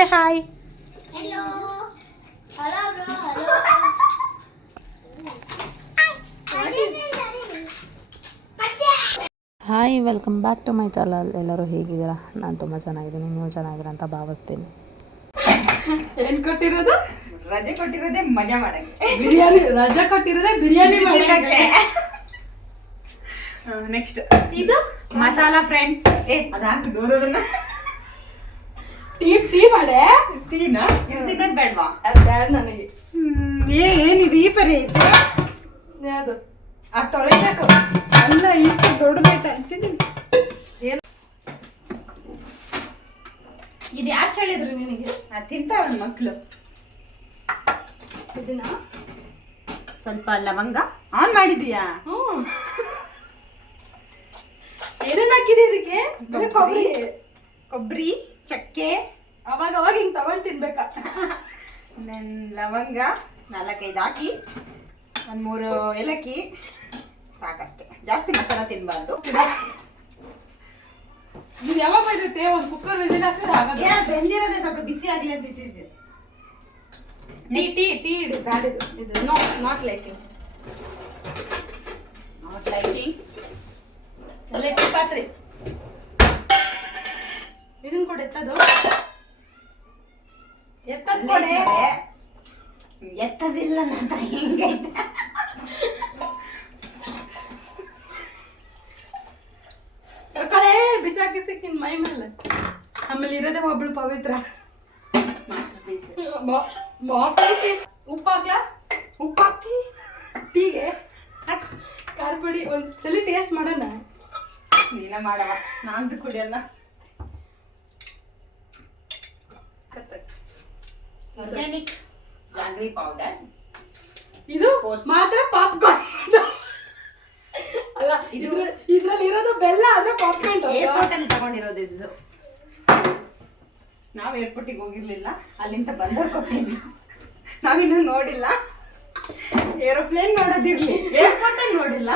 Say hi Hello. Hello, bro. Hello. Hi welcome back to my channel ಎಲ್ಲರೂ ಹೇಗಿದ್ದೀರಾ? ನಾನು ತುಂಬ ಚೆನ್ನಾಗಿದ್ದೀನಿ. ನೀವು ಚೆನ್ನಾಗಿದ್ದೀರಾ ಅಂತ ಭಾವಿಸ್ತೀನಿ. ಏನು ಕೊಟ್ಟಿರೋದು? ರಜೆ ಕೊಟ್ಟಿರೋದೇ ಮಜಾ ಮಾಡಕ್ಕೆ ಬಿರಿಯಾನಿ ರಜೆ ಕೊಟ್ಟಿರೋದೇ ಬಿರಿಯಾನಿ ಮಾಡಕ್ಕೆ ನೆಕ್ಸ್ಟ್ ಇದು? ಮಸಾಲಾ ಫ್ರೆಂಡ್ಸ್ ಏ ಅದಾಕಿ ನೋಡೋದನ್ನ. ಟೀ ಟೀ ಮಾಡೆ? ಟೀನ? ಇದು ತಿನ್ನೋದ್ ಬೇಡ್ವಾ? ಅದು ಬ್ಯಾಡ ನನಗೆ. ಹ್ಮ್, ಏ ಏನಿದು ಈ ಪರಿ ಐತೆ? ಅದು. ಆ ತೊಳಿಬೇಕು. ಅಲ್ಲ ಇಷ್ಟು ದೊಡ್ಡದೈತೆ ಅಂತಿದ್ದೀನಿ ಇದು ಯಾಕೆ ಹೇಳಿದ್ರು ನಿನಗೆ? ಅದು ತಿಂತಾವ ಮಕ್ಕಳು ಇದನ್ನ ಸ್ವಲ್ಪ ಲವಂಗ. ಆನ್ ಮಾಡಿದೀಯಾ ಹ್ಮ್. ಏನೇನ್ ಹಾಕಿದೆ ಇದಕ್ಕೆ? ಬರೀ ಕೊಬ್ಬರಿ. ಕೊಬ್ಬರಿ. ಚಕ್ಕೆ. ಅವಾಗ ಅವಾಗ ಹಿಂಗ್ ತಗೊಂಡ್ ತಿನ್ಬೇಕಾ. ನನ್ ಲವಂಗ ನಾಲ್ಕೈದು ಹಾಕಿ ಒಂದ್ ಮೂರು ಏಲಕ್ಕಿ. ಸಾಕಷ್ಟೇ. ಜಾಸ್ತಿ ಮಸಾಲ ತಿನ್ಬಾರ್ದು. ಇದು ಯಾವಾಗ ಬಂದಿರುತ್ತೆ? ಒಂದು ಕುಕ್ಕರ್ ವಿಸಿಲ್ ಹಾಕಿದ್ರೆ ಆಗಲ್ಲ ಬೆಂದಿರೋದೇ ಸ್ವಲ್ಪ ಬಿಸಿ ಆಗ್ಲಿ ಅಂತ ಇಟ್ಟಿದ್ದೆ. ಟೀ ಟೀ ಟೀ ಇಡು ಇದು. No not liking not liking tea ಪಾತ್ರೆ ಕೊಡಿ ಎತ್ತದು. ಎತ್ತದ್ ಕೊಡೆ. ಎತ್ತದಿಲ್ಲ ನಂತರ ಹಿಂಗೈತೆ ಸರ್ಕಳೆ ಬಿಸಾಕಿ ಸಿಕ್ಕಿನ ಮೈ ಮೇಲೆ. ಆಮೇಲೆ ಇರೋದೇ ಒಬ್ಳು ಪವಿತ್ರ. ಮಾಸ್ಟರ್ ಪೀಸ್ ಉಪ್ಪು ಹಾಕ್ಲಾ ಉಪ್ಪು ಟೀಗೆ? ಖಾರ ಪುಡಿ ಒಂದ್ ಸಲ ಟೇಸ್ಟ್ ಮಾಡೋಣ. ನೀನ ಮಾಡವ. ನಾನ್ದು ಕುಡಿಯಲ್ಲ ಆರ್ಗ್ಯಾನಿಕ್ ಜಾಗ್ರಿ ಪೌಡರ್ ಇದು. ಮಾತ್ರ ಪಾಪ್ಕಾರ್ನ್ ಅಲ್ಲ ಇದು- ಇದ್ರ ಇದ್ರಲ್ಲಿ ಇರೋದು ಬೆಲ್ಲ ಆದ್ರೆ ಪಾಪ್ಕಾರ್ನ್ ಏರ್ಪೋರ್ಟ್ ಅಲ್ಲಿ ತಗೊಂಡಿರೋದು ಇದು. ನಾವು ಏರ್ಪೋರ್ಟಿಗೆ ಹೋಗಿರ್ಲಿಲ್ಲ. ಅಲ್ಲಿಂದ ಬಂದವ್ರು ಕೊಟ್ಟಿದ್ವಿ ನಾವಿನ್ನೂ ನೋಡಿಲ್ಲ. ಏರೋಪ್ಲೇನ್ ನೋಡೋದಿರ್ಲಿ. ಏರ್ಪೋರ್ಟ್ ಅಲ್ಲಿ ನೋಡಿಲ್ಲ.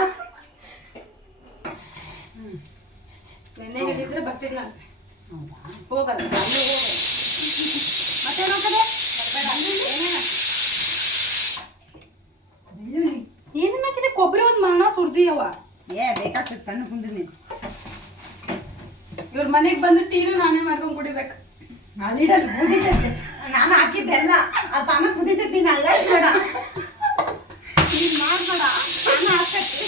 ನೆನ್ನೆ ಹೇಳಿದ್ರೆ ಬರ್ತೀನಿ ನಾನು ಹೋಗಲ್ಲ. ಮತ್ತೆ ಕಡೆ? ಏನೇನ ಹಾಕಿದೆ ಕೊಬ್ಬರಿ ಒಂದ್ ಮರಣ ಸುರ್ದಿಯವ ಏ ಬೇಕಾಗ್ತದೆ ತನ್ನ ಕುಂದಿನಿ ಇವ್ರ ಮನೆಗೆ ಬಂದು ಟೀನು ನಾನೇ ಮಾಡ್ಕೊಂಡ್ ಕುಡಿಬೇಕು. ಅಲ್ಲಿಡಲ್ಲಿ ಕುದಿತೈತೆ. ನಾನು ಹಾಕಿದ್ದೆಲ್ಲ ಅದು ತಾನ ಕುದಿತೈತಿ ನೀನು ನೀನು ಮಾಡ್ಬೇಡ ನಾನು ಹಾಕತ್ತಿ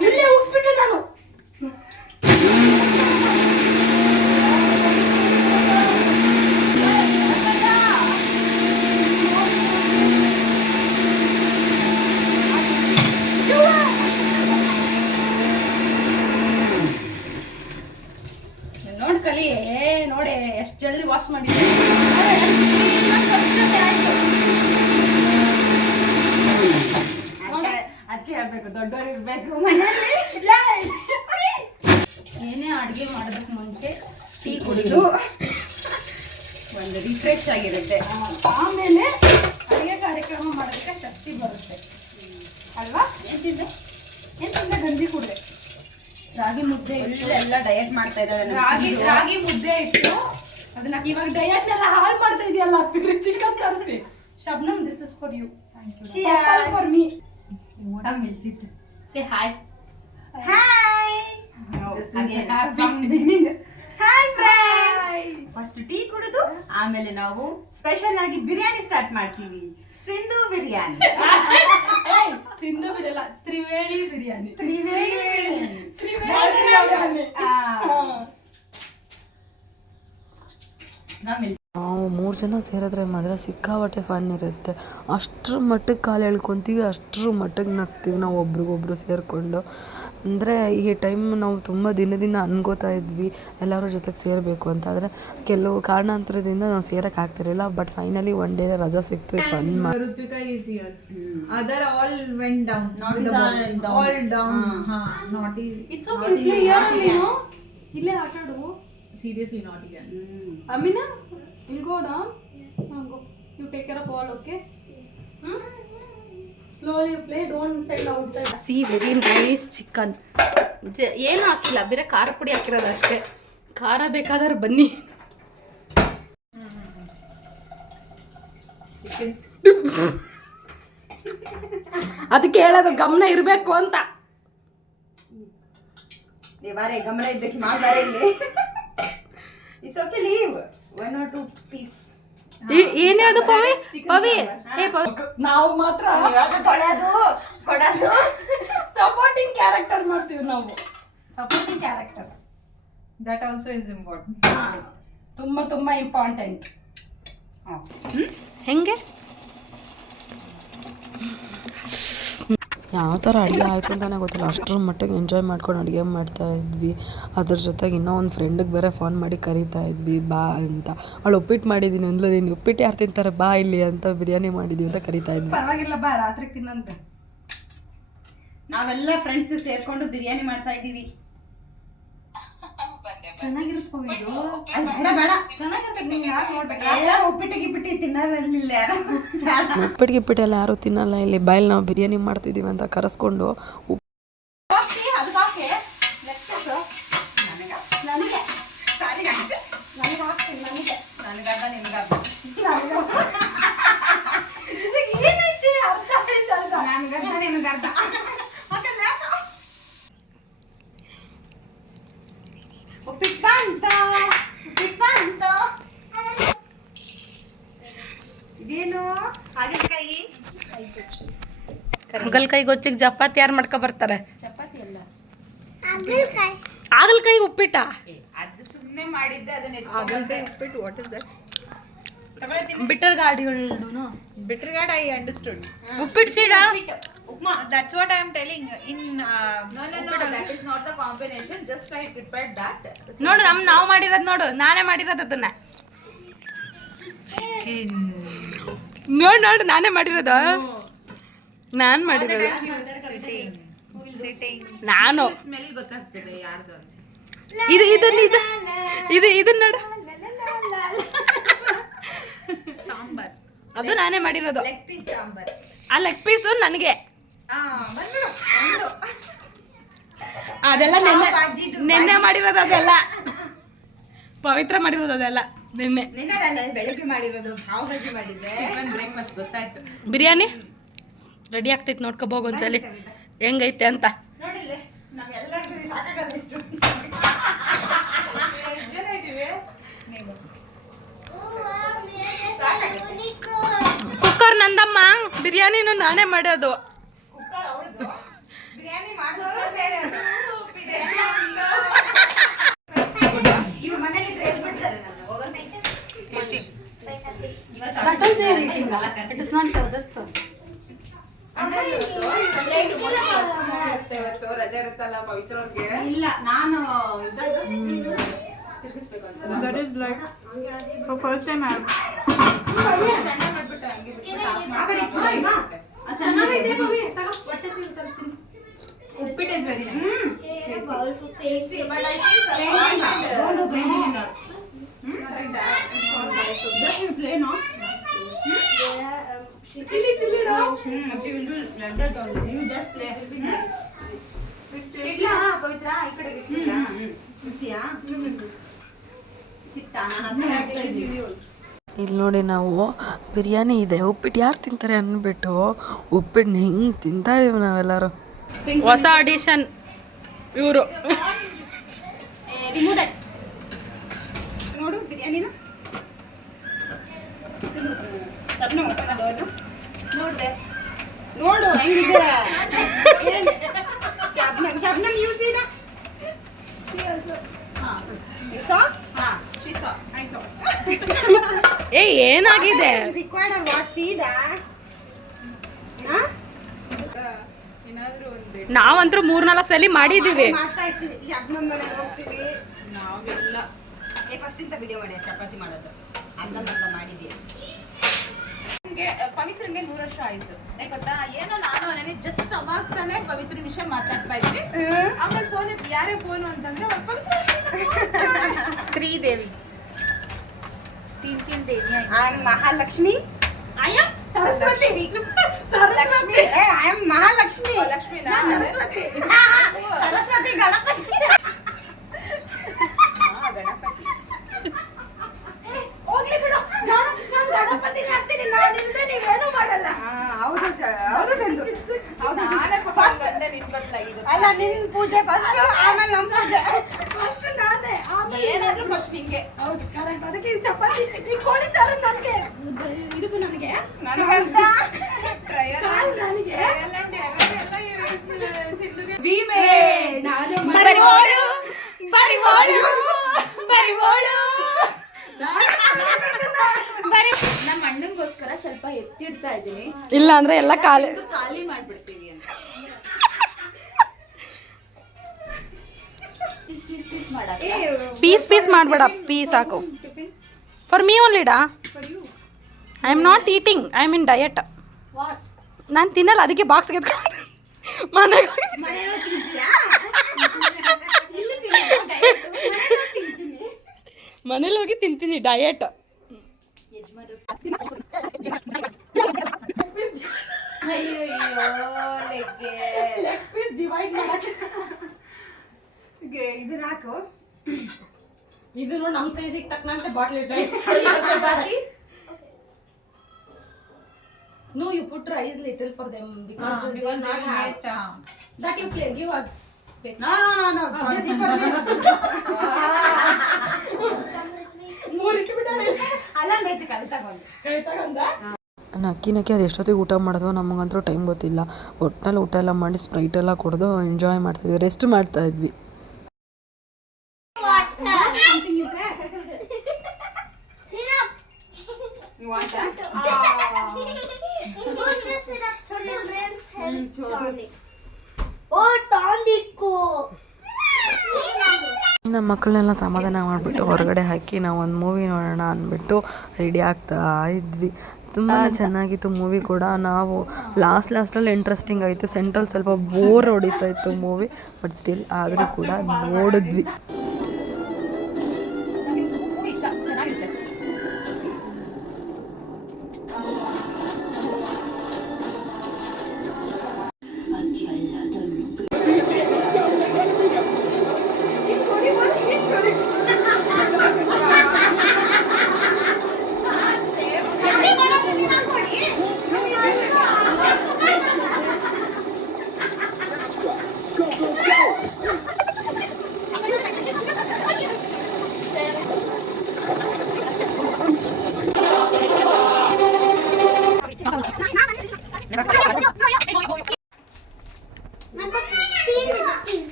ಇಲ್ಲೇ ಉಗ್ಸ್ಬಿಟ್ಟೆ ನಾನು ನೋಡ್ ಕಲಿ ಏ ನೋಡಿ ಎಷ್ಟ್ ಜಲ್ದಿ ವಾಶ್ ಮಾಡಿದ್ದೆ ಅದಕ್ಕೆ ಅದಕ್ಕೆ ಹೇಳ್ಬೇಕು ದೊಡ್ಡವ್ರು ಇರ್ಬೇಕು ಮನೆಯಲ್ಲಿ. ಏನೇ ಅಡುಗೆ ಮಾಡೋದಕ್ಕೆ ಮುಂಚೆ ಟೀ ಕುಡಿದು ಒಂದು ರಿಫ್ರೆಶ್ ಆಗಿರುತ್ತೆ. ಆಮೇಲೆ ಅಡುಗೆ ಕಾರ್ಯಕ್ರಮ ಮಾಡೋದಕ್ಕೆ ಶಕ್ತಿ ಬರುತ್ತೆ. ಅಲ್ವಾ? ಏನಿದೆ? ಎಂತ ಗಂಜಿ ಕುಡಿದೆ ರಾಗಿ ಮುದ್ದೆ ಎಲ್ಲ ಡಯಟ್ ಮಾಡ್ತಾ ಇದ್ದಾಳೆ. ರಾಗಿ ರಾಗಿ ಮುದ್ದೆ ಇಟ್ಟು ಅದನ್ನ ಇವಾಗ ಡಯಟ್ ನೆಲ್ಲ ಹಾಳು ಮಾಡ್ತಾ ಇದೆಯಲ್ಲ ಚಿಕನ್ ತರಿಸಿ. Shabnam this is for you Cheers. For me Come, we'll sit. Say hi hi This is Again, happy. from beginning. First tea ಕುಡಿದು ಆಮೇಲೆ ನಾವು ಸ್ಪೆಷಲ್ ಆಗಿ ಬಿರಿಯಾನಿ ಸ್ಟಾರ್ಟ್ ಮಾಡ್ತೀವಿ. ಸಿಂಧು ಬಿರಿಯಾನಿ. ಸಿಂಧು ಬಿರಿಯಲ್ಲ ತ್ರಿವೇಳಿ ಬಿರಿಯಾನಿ. ತ್ರಿವೇಣಿ ಬಿರಿಯಾನಿ. ತ್ರಿವೇಣಿ ಬಿರಿಯಾನಿ. ಆ. ನಾವು ಮೂರು ಜನ ಸೇರಿದ್ರೆ ಮಾತ್ರ ಸಿಕ್ಕಾಪಟ್ಟೆ ಫನ್ ಇರುತ್ತೆ. ಅಷ್ಟ್ರ ಮಟ್ಟಕ್ಕೆ ಕಾಲು ಎಳ್ಕೊತೀವಿ ಅಷ್ಟ್ರ ಮಟ್ಟಕ್ಕೆ ನಗ್ತೀವಿ ನಾವು ಒಬ್ರಿಗೊಬ್ರು ಸೇರಿಕೊಂಡು. ಅಂದರೆ ಈ ಟೈಮ್ ನಾವು ತುಂಬ ದಿನದಿಂದ ಅನ್ಕೋತಾ ಇದ್ವಿ ಎಲ್ಲರ ಜೊತೆಗೆ ಸೇರಬೇಕು ಅಂತ. ಆದರೆ ಕೆಲವು ಕಾರಣಾಂತರದಿಂದ ನಾವು ಸೇರಕ್ಕೆ ಆಗ್ತಿರಲಿಲ್ಲ ಬಟ್ ಫೈನಲಿ ಒನ್ ಡೇ ರಜಾ ಸಿಕ್ತು ಫನ್. ಇಟ್ಸ್ ಓಕೆ ಇಲ್ಲೇ year seriously not again. Amina, you'll go down. Uh, go. You take care of all, okay? Hmm? Slowly you play, don't send outside. See very nice chicken ಏನು ಹಾಕಿಲ್ಲ ಬೇರೆ ಖಾರ ಪುಡಿ ಹಾಕಿರೋದು ಅಷ್ಟೇ ಖಾರ ಬೇಕಾದ್ರೆ ಬನ್ನಿ ಅದಕ್ಕೆ ಹೇಳೋದು ಗಮನ ಇರಬೇಕು ಅಂತ ಗಮನ ಇದ್ದಕ್ಕೆ ಮಾಡ್ಬಾರೆ ಇಲ್ಲಿ it's okay leave one or two piece ಏನೇ ಅದು ಪವಿ ಪವಿ ಏ ಪವಿ. ನಾವು ಮಾತ್ರ ಕೊಡೋದು ಕೊಡೋದು. ಸಪೋರ್ಟಿಂಗ್ ಕ್ಯಾರೆಕ್ಟರ್ ಮಾಡ್ತೀವಿ ನಾವು. Supporting characters that also is important ತುಂಬಾ ತುಂಬಾ ಇಂಪಾರ್ಟೆಂಟ್ ಹೆಂಗೆ? ಯಾವ ಥರ ಅಡುಗೆ ಆಯಿತು ಅಂತಲೇ ಗೊತ್ತಿಲ್ಲ. ಅಷ್ಟರ ಮಟ್ಟಿಗೆ ಎಂಜಾಯ್ ಮಾಡ್ಕೊಂಡು ಅಡುಗೆ ಮಾಡ್ತಾ ಇದ್ವಿ. ಅದ್ರ ಜೊತೆಗೆ ಇನ್ನೂ ಒಂದು ಫ್ರೆಂಡಿಗೆ ಬೇರೆ ಫೋನ್ ಮಾಡಿ ಕರಿತಾ ಇದ್ವಿ. ಬಾ ಅಂತ. ಅವಳು ಉಪ್ಪಿಟ್ಟು ಮಾಡಿದ್ದೀನಿ ಅಂದ್ಲು, ನೀನು ಉಪ್ಪಿಟ್ಟು ಯಾರು ತಿಂತಾರೆ? ಬಾ ಇಲ್ಲಿ ಅಂತ ಬಿರಿಯಾನಿ ಮಾಡಿದ್ವಿ ಅಂತ ಕರಿತಾ ಇದ್ವಿ. ಪರವಾಗಿಲ್ಲ, ಬಾ, ರಾತ್ರಿ ತಿನ್ನಂತೆ. ನಾವೆಲ್ಲ ಫ್ರೆಂಡ್ಸ್ ಸೇರಿಕೊಂಡು ಬಿರಿಯಾನಿ ಮಾಡ್ತಾ ಇದೀವಿ ಚೆನ್ನಾಗಿರುತ್ತೆ ಇದು. ಅದು ಬೇಡ ಬೇಡ. ಚೆನ್ನಾಗಿರುತ್ತೆ ನೀನು ಯಾಕೆ ನೋಡ್ಬೇಕು? ಎಲ್ಲ ಉಪ್ಪಿಟ್ಟು ಗಿಪ್ಪಿಟ್ಟು ತಿನ್ನೋರಿಲ್ಲ ಯಾರು. ಉಪ್ಪಿಟ್ಟು ಗಿಪ್ಪಿಟ್ಟು ಎಲ್ಲ ಯಾರೂ ತಿನ್ನಲ್ಲ. ಇಲ್ಲಿ ಬಾಯಲ್ಲಿ ನಾವು ಬಿರಿಯಾನಿ ಮಾಡ್ತಿದ್ದೀವಿ ಅಂತ ಕರೆಸ್ಕೊಂಡು ಉಪ್ ಅದಕ್ಕೆ ಹಾಕಿ ಲೆಕ್ಕಸು ನನಗೆ ಸಾರಿಗೆ ಹಾಕ್ತೆ? ನನಗೆ ಹಾಕ್ತೀನಿ ನನಗೆ ನನಗರ್ಧ ನಿನಗರ್ಧ ಏನೈತಿ ಅರ್ಥ ಆಯ್ತಲ್ಲ ನನಗರ್ಧ ನಿನಗರ್ಧ ಹಾಕಲ್ಲ? ಉಪ್ಪಿಟ್ಟು ಬಂತ ಉಪ್ಪಿಟ್ಟು ಬಂತ ಇದೇನು ಹಾಗಲಕಾಯಿ ಹಾಗಲಕಾಯಿ ಗೊಚ್ಚಿಗೆ ಚಪಾತಿ ಯಾರು ಮಾಡ್ಕೊ ಬರ್ತಾರೆ? ಚಪಾತಿ ಅಲ್ಲ. ಹಾಗಲಕಾಯಿ ಉಪ್ಪಿಟ್ಟ? ಅದು ಸುಮ್ಮನೆ ಮಾಡಿದ್ದೆ ಅದನ್ನ ಉಪ್ಪಿಟ್ಟು ವಾಟ್ ಇಸ್ ದಟ್ ಬಿಟ್ಟರ್ ಗಾಡಿಗಳು ಬಿಟ್ರಗಾಡ್ ಐ ಅಂಡರ್ಸ್ಟುಡ್ ಉಪ್ಪಿಟ್ಟು. ಸೀಡ upma that's what I am telling. In no no no that is not the combination just i prepared that. ನೋಡು ನಮ್ ನಾವು ಮಾಡಿರೋದು ನೋಡು. ನಾನೇ ಮಾಡಿರೋದು ಅದನ್ನ. ನೋಡು ನೋಡು ನಾನೇ ಮಾಡಿರೋದು. ನಾನ್ ಮಾಡಿರೋದು. ನಾನು. ಸ್ಮೆಲ್ ಗೊತ್ತಾಗ್ತದೆ ಯಾರ್ದು ಇದು ಇದನ್ನ ಇದು ಇದು ಇದನ್ನ ನೋಡು. ಸಾಂಬಾರ್. ಅದು ನಾನೇ ಮಾಡಿರೋದು. Leg piece sambar. ಆ ಲೆಗ್ ಪೀಸ್ ನನಗೆ. ಆ ಬಂದ್ಬಿಡು. ಒಂದು. ಅದೆಲ್ಲ ನೆನ್ನೆ ನೆನ್ನೆ ಮಾಡಿರೋದು ಅದೆಲ್ಲ. ಪವಿತ್ರ ಮಾಡಿರೋದು ಅದೆಲ್ಲ ನಿನ್ನೆ. ಬೆಳಿಗ್ಗೆ ಬೆಳಗ್ಗೆ ಮಾಡಿರೋದು ಬಿರಿಯಾನಿ? ರೆಡಿ ಆಗ್ತೈತೆ ನೋಡ್ಕೋಬೋಗ ಒಂದ್ಸಲಿ. ಹೆಂಗೈತೆ ಅಂತ. ಕುಕ್ಕರ್ ನಂದಮ್ಮ ಬಿರಿಯಾನಿನೂ ನಾನೇ ಮಾಡೋದು. ಇಟ್ ಇಸ್ ನಾಟ್ ರಜೆ ಇರುತ್ತಲ್ಲ ಪವಿತ್ರ ಅವ್ರಿಗೆ ಇಲ್ಲ ನಾನು that is like for first time i uppittu is very she will do like that only. You just play. Pavitra? ಈ ಕಡೆ ಸಿಗ್ತೀಯಾ? ಸಿಗ್ತಾ? ನಾನ್ ಅದ್ನೇ ಹೇಳ್ತಾ ಇದ್ದೀನಿ. ಇಲ್ಲಿ ನೋಡಿ ನಾವು ಬಿರಿಯಾನಿ ಇದೆ. ಉಪ್ಪಿಟ್ಟು ಯಾರು ತಿಂತಾರೆ ಅನ್ಬಿಟ್ಟು ಉಪ್ಪಿಟ್ಟು ಹೆಂಗೆ ತಿಂತಾ ಇದೀವಿ ನಾವೆಲ್ಲರೂ? ಹೊಸ ಆಡಿಷನ್ ಇವರು. ನೋಡು ಬಿರಿಯಾನಿನ. ನೋಡ್ದೆ. ನೋಡು ಹೆಂಗಿದೆ? ಏನ್? ಶಬ್ನಮ್ ಶಬ್ನಮ್ ಯು ಸೀನ ಏ ಏನಾಗಿದೆ? ರಿಕ್ವೈರ್ಡ್ ವಾಟ್ ಸೀದ ನಾವಂತೂ ಮೂರ್ನಾಲ್ಕು ಸಲ ಮಾಡಿದೀವಿ. ಮಾಡ್ತಾ ಇರ್ತೀವಿ. ಶಬ್ನಮ್ ಮನೆಗೆ ಹೋಗ್ತೀವಿ. ನಾವೆಲ್ಲ ಏ ಫಸ್ಟ್ ಇಂತ ವಿಡಿಯೋ ಮಾಡಿ ಚಪಾತಿ ಮಾಡೋದು. ಮಾಡಿದ್ಯಾ ನಂಗೆ ಪವಿತ್ರಗೆ ನೂರು ವರ್ಷ ಆಯ್ಸು. ಗೊತ್ತಾ? ಏನೋ ನಾನು ಅನೇನೆ ಜಸ್ಟ್ ಅವಾಗ ತಾನೆ ಪವಿತ್ರ ವಿಷಯ ಮಾತಾಡ್ತಾ ಇದ್ವಿ. ಆಮೇಲೆ ಫೋನ್ ಯಾರೇ ಫೋನ್ ಅಂತಂದ್ರೆ ತ್ರೀ ದೇವಿ ತೀನ್ ತೀನ್ Devi I am Mahalakshmi. I am Saraswati. Saraswati. I am Mahalakshmi. Lakshmi Saraswati. Saraswati Ganapati. Ganapati. ಹೋಗ್ಲಿ ಬಿಡು. ಗಣಪತಿ ನಾನು ಗಣಪತಿಗೆ ಹಾಕ್ತೀನಿ ನಾನು ಇಲ್ಲದೆ ನೀವೇನು ಮಾಡಲ್ಲ ಹೌದು ಹೌದು ಫಸ್ಟ್ ಅಲ್ಲ ನಿನ್ ಪೂಜೆ ಫಸ್ಟ್ ಆಮೇಲೆ ನಮ್ ಪೂಜೆ. ಫಸ್ಟ್ ನಾನೇ ಆಮೇಲೆ ಏನಾದ್ರೂ ಫಸ್ಟ್ ನಿಂಗೆ. ಹೌದು ಕರೆಕ್ಟ್ ಅದಕ್ಕೆ ಚಪಾತಿ ಈ ಕೋಳಿ ಸಾರು ನನಗೆ. ಇದಕ್ಕೂ ನನಗೆ? ನನಗೆ ನನಗೆ. ನಾನು ಬರಿವೋಳು ಬರಿವೋಳು ಬರಿವೋಳು ಬರಿ ನಮ್ಮ ಅಣ್ಣಂಗೋಸ್ಕರ ಸ್ವಲ್ಪ ಎತ್ತಿಡ್ತಾ ಇದ್ದೀನಿ. ಇಲ್ಲ ಅಂದ್ರೆ ಎಲ್ಲ ಖಾಲಿ ಖಾಲಿ ಮಾಡ್ಬಿಡ್ತೀವಿ ಅಂತ. Piece piece piece piece piece ಮಾಡಬೇಡ ಪೀಸ್ ಹಾಕು ಫಾರ್ ಮೀ ಓನ್ಲಿ ಡಾ? I am not eating I mean in diet what ನಾನು ತಿನ್ನಲ್ಲ ಅದಕ್ಕೆ ಬಾಕ್ಸ್ ಎತ್ಕೊಂಡು ಮನೆಗೆ ಹೋಗಿ ಮನೇಲೂ ಹೋಗಿ ತಿಂತೀನಿ ಡಯಟ್ ಇದನ್ನ ಹಾಕು ಇದು ನೋಡಿ ನಮ್ಮ ಸೈಜಿಗೆ ತಕ್ಕನಂತೆ bottle No, you you rice little for them because because that you have. That you play, give us. No no no no Ah, this is for me. ಅಲ್ಲೊಂದೈತಿ ಕವಿತಾ ಬಂದು ಕೈ ತಗೊಂಡ ನಕ್ಕಿ ನಕ್ಕಿ ಅದು ಎಷ್ಟೊತ್ತಿಗೆ ಊಟ ಮಾಡಿದ್ವೋ ನಮಗಂತೂ ಟೈಮ್ ಗೊತ್ತಿಲ್ಲ. ಒಟ್ಟಿನಲ್ಲಿ ಊಟ ಎಲ್ಲ ಮಾಡಿ ಸ್ಪ್ರೈಟ್ ಎಲ್ಲ ಕುಡಿದು ಎಂಜಾಯ್ ಮಾಡ್ತಿದ್ವಿ. ರೆಸ್ಟ್ ಮಾಡ್ತಾ ಇದ್ವಿ. Syrup. ನಮ್ಮ ಮಕ್ಕಳನ್ನೆಲ್ಲ ಸಮಾಧಾನ ಮಾಡಿಬಿಟ್ಟು ಹೊರಗಡೆ ಹಾಕಿ ನಾವು ಒಂದು ಮೂವಿ ನೋಡೋಣ ಅಂದ್ಬಿಟ್ಟು ರೆಡಿ ಆಗ್ತಾ ಇದ್ವಿ. ತುಂಬಾ ಚೆನ್ನಾಗಿತ್ತು ಮೂವಿ ಕೂಡ. ನಾವು ಲಾಸ್ಟ್ ಲಾಸ್ಟಲ್ಲಿ ಇಂಟ್ರೆಸ್ಟಿಂಗ್ ಆಯಿತು. ಸೆಂಟ್ರಲ್ಲಿ ಸ್ವಲ್ಪ ಬೋರ್ ಹೊಡಿತಾ ಇತ್ತು ಮೂವಿ ಬಟ್ ಸ್ಟಿಲ್ ಆದರೂ ಕೂಡ ನೋಡಿದ್ವಿ.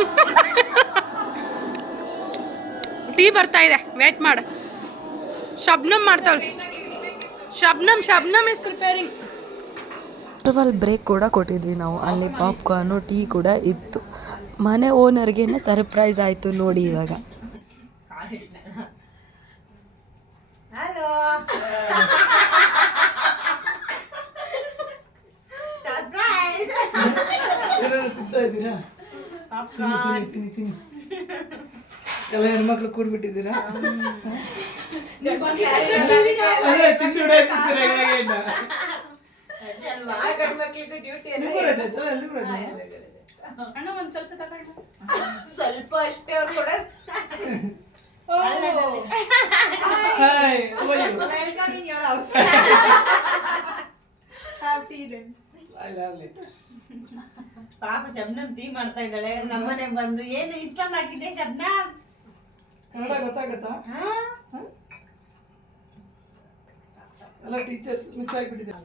ಟೀ ಬರ್ತಾ ಇದೆ. ವೇಟ್ ಮಾಡು. ಶಬ್ನಮ್ ಮಾಡ್ತಾಳೆ Shabnam Shabnam is preparing interval break ಕೂಡ ಕೊಟ್ಟಿದ್ವಿ ನಾವು. ಅಲ್ಲಿ ಪಾಪ್ಕಾರ್ನು ಟೀ ಕೂಡ ಇತ್ತು. ಮನೆ ಓನರ್ಗೆ ಸರ್ಪ್ರೈಸ್ ಆಯಿತು ನೋಡಿ ಇವಾಗ. ಹಲೋ ಸರ್ಪ್ರೈಸ್ ಎಲ್ಲ ಹೆಣ್ಮಕ್ಳು ಕೂಡ್ಬಿಟ್ಟಿದ್ದೀರಾ? ಸ್ವಲ್ಪ ಅಷ್ಟೇ ಅವ್ರು ಕೂಡ. Welcome in your house happy then ಪಾಪ ಶಬ್ನಮ್ ಟೀ ಮಾಡ್ತಾ ಇದ್ದಾಳೆ ನಮ್ಮನೆ ಬಂದು ಏನು ಇಷ್ಟೊಂದು ಹಾಕಿದ್ದೆ ಶಬ್ನಾ ಕನ್ನಡ ಗೊತ್ತಾಗತ್ತಾ ಎಲ್ಲ ಟೀಚರ್ಸ್ ಮಿಸ್ ಆಗ್ಬಿಟ್ಟಿದ್ದಾರೆ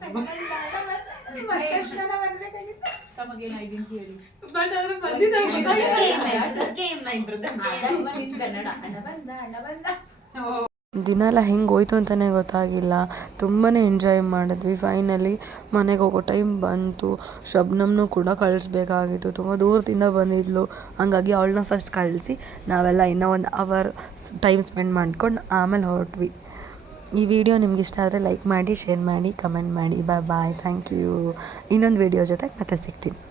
ದಿನ ಎಲ್ಲ ಹೆಂಗೆ ಹೋಯ್ತು ಅಂತಲೇ ಗೊತ್ತಾಗಿಲ್ಲ. ತುಂಬಾ ಎಂಜಾಯ್ ಮಾಡಿದ್ವಿ. ಫೈನಲಿ ಮನೆಗೆ ಹೋಗೋ ಟೈಮ್ ಬಂತು. ಶಬ್ನಮ್ನು ಕೂಡ ಕಳಿಸ್ಬೇಕಾಗಿತ್ತು. ತುಂಬ ದೂರದಿಂದ ಬಂದಿದ್ಲು. ಹಂಗಾಗಿ ಅವಳನ್ನ ಫಸ್ಟ್ ಕಳಿಸಿ ನಾವೆಲ್ಲ ಇನ್ನೂ ಒಂದು ಅವರ್ ಟೈಮ್ ಸ್ಪೆಂಡ್ ಮಾಡ್ಕೊಂಡು ಆಮೇಲೆ ಹೊರಟ್ವಿ. ಈ ವಿಡಿಯೋ ನಿಮ್ಗೆ ಇಷ್ಟ ಆದರೆ ಲೈಕ್ ಮಾಡಿ ಶೇರ್ ಮಾಡಿ ಕಮೆಂಟ್ ಮಾಡಿ. ಬಾಯ್ ಬಾಯ್ ಥ್ಯಾಂಕ್ ಯು ಇನ್ನೊಂದು ವಿಡಿಯೋ ಜೊತೆಗೆ ಮತ್ತೆ ಸಿಗ್ತೀನಿ.